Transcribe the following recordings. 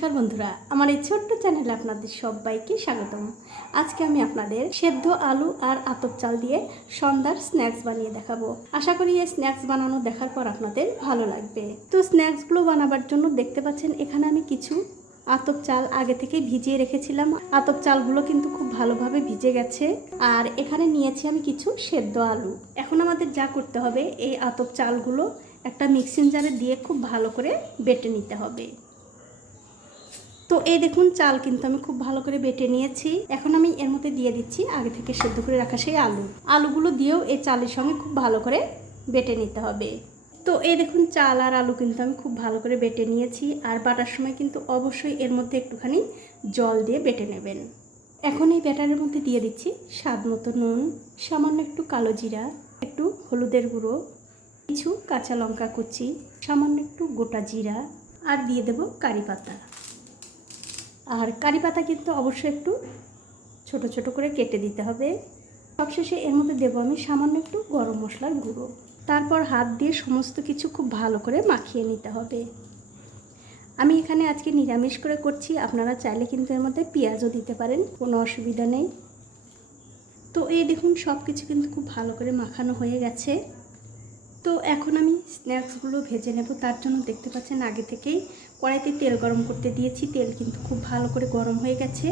নমস্কার বন্ধুরা, আমার এই ছোট্ট চ্যানেলে আপনাদের সবাইকে স্বাগতম। আজকে আমি আপনাদের সেদ্ধ আলু আর আতপ চাল দিয়ে সন্ধ্যার স্ন্যাক্স বানিয়ে দেখাবো। আশা করি এই স্ন্যাক্স বানানো দেখার পর আপনাদের ভালো লাগবে। তো স্ন্যাক্সগুলো বানাবার জন্য দেখতে পাচ্ছেন এখানে আমি কিছু আতপ চাল আগে থেকে ভিজিয়ে রেখেছিলাম। আতপ চালগুলো কিন্তু খুব ভালোভাবে ভিজে গেছে। আর এখানে নিয়েছি আমি কিছু সেদ্ধ আলু। এখন আমাদের যা করতে হবে, এই আতপ চালগুলো একটা মিক্সিং জারে দিয়ে খুব ভালো করে বেটে নিতে হবে। তো এই দেখুন, চাল কিন্তু আমি খুব ভালো করে বেটে নিয়েছি। এখন আমি এর মধ্যে দিয়ে দিচ্ছি আগে থেকে সেদ্ধ করে রাখা সেই আলুগুলো দিয়েও এই চালের সঙ্গে খুব ভালো করে বেটে নিতে হবে। তো এই দেখুন, চাল আর আলু কিন্তু আমি খুব ভালো করে বেটে নিয়েছি। আর বাটার সময় কিন্তু অবশ্যই এর মধ্যে একটুখানি জল দিয়ে বেটে নেবেন। এখন এই ব্যাটারের মধ্যে দিয়ে দিচ্ছি স্বাদ মতো নুন, সামান্য একটু কালো জিরা, একটু হলুদের গুঁড়ো, কিছু কাঁচা লঙ্কা কুচি, সামান্য একটু গোটা জিরা, আর দিয়ে দেব কারি পাতা। আর কারি পাতা কিন্তু অবশ্যই একটু ছোট ছোট করে কেটে দিতে হবে। সবশেষে এর মধ্যে দেবো আমি সামান্য একটু গরম মশলার গুঁড়ো। তারপর হাত দিয়ে সমস্ত কিছু খুব ভালো করে মাখিয়ে নিতে হবে। আমি এখানে আজকে নিরামিষ করে করছি, আপনারা চাইলে কিন্তু এর মধ্যে পেঁয়াজও দিতে পারেন, কোনো অসুবিধা নেই। তো এই দেখুন, সব কিছু কিন্তু খুব ভালো করে মাখানো হয়ে গেছে। তো এখন আমি স্ন্যাক্সগুলো ভেজে নেব। তার জন্য দেখতে পাচ্ছেন আগে থেকেই কড়াইতে তেল গরম করতে দিয়েছি। তেল কিন্তু খুব ভালো করে গরম হয়ে গেছে।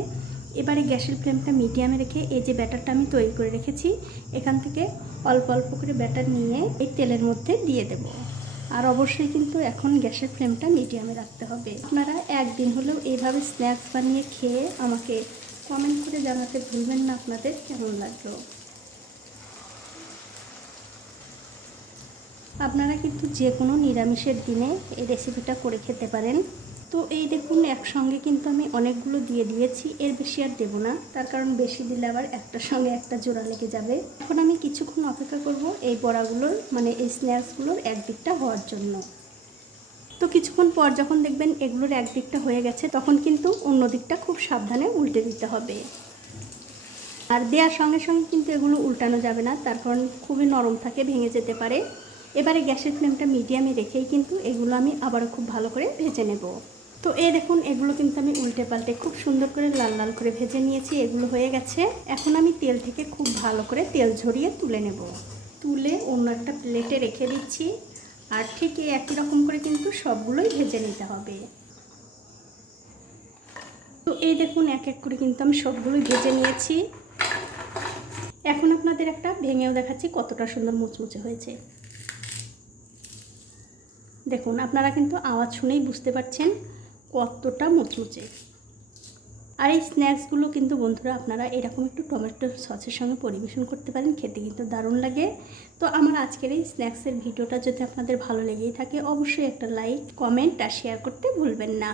এবারে গ্যাসের ফ্লেমটা মিডিয়ামে রেখে এই যে ব্যাটারটা আমি তৈরি করে রেখেছি, এখান থেকে অল্প অল্প করে ব্যাটার নিয়ে এই তেলের মধ্যে দিয়ে দেব। আর অবশ্যই কিন্তু এখন গ্যাসের ফ্লেমটা মিডিয়ামে রাখতে হবে। আপনারা একদিন হলেও এইভাবে স্ন্যাক্স বানিয়ে খেয়ে আমাকে কমেন্ট করে জানাতে ভুলবেন না আপনাদের কেমন লাগলো। আপনারা কিন্তু যে কোনো নিরামিষের দিনে এই রেসিপিটা করে খেতে পারেন। তো এই দেখুন, একসঙ্গে কিন্তু আমি অনেকগুলো দিয়ে দিয়েছি, এর বেশি আর দেবো না, তার কারণ বেশি দিলে আবার একটার সঙ্গে একটা জোড়া লেগে যাবে। এখন আমি কিছুক্ষণ অপেক্ষা করব এই বড়াগুলোর মানে এই স্ন্যাক্সগুলোর একদিকটা হওয়ার জন্য। তো কিছুক্ষণ পর যখন দেখবেন এগুলোর একদিকটা হয়ে গেছে, তখন কিন্তু অন্য দিকটা খুব সাবধানে উল্টে দিতে হবে। আর দেওয়ার সঙ্গে সঙ্গে কিন্তু এগুলো উল্টানো যাবে না, তার কারণ খুবই নরম থাকে, ভেঙে যেতে পারে। এবারে গ্যাসের ফ্লেমটা মিডিয়ামে রেখেই কিন্তু এগুলো আমি আবারও খুব ভালো করে ভেজে নেব। তো এই দেখুন, এগুলো কিন্তু আমি উল্টে পাল্টে খুব সুন্দর করে লাল লাল করে ভেজে নিয়েছি। এগুলো হয়ে গেছে। এখন আমি তেল থেকে খুব ভালো করে তেল ঝরিয়ে তুলে নেব। তুলে অন্য একটা প্লেটে রেখে দিচ্ছি। আর ঠিক এই একই রকম করে কিন্তু সবগুলোই ভেজে নিতে হবে। তো এই দেখুন, এক এক করে কিন্তু আমি সবগুলোই ভেজে নিয়েছি। এখন আপনাদের একটা ভেঙেও দেখাচ্ছি কতটা সুন্দর মুচমুচে হয়েছে। দেখুন, আপনারা কিন্তু আওয়াজ শুনেই বুঝতে পারছেন কতটা মুচমুচে। আর এই স্ন্যাক্সগুলো কিন্তু বন্ধুরা আপনারা এরকম একটু টমেটো সসের সঙ্গে পরিবেশন করতে পারেন, খেতে কিন্তু দারুণ লাগে। তো আমার আজকের এই স্ন্যাক্সের ভিডিওটা যদি আপনাদের ভালো লেগেই থাকে, অবশ্যই একটা লাইক, কমেন্ট আর শেয়ার করতে ভুলবেন না।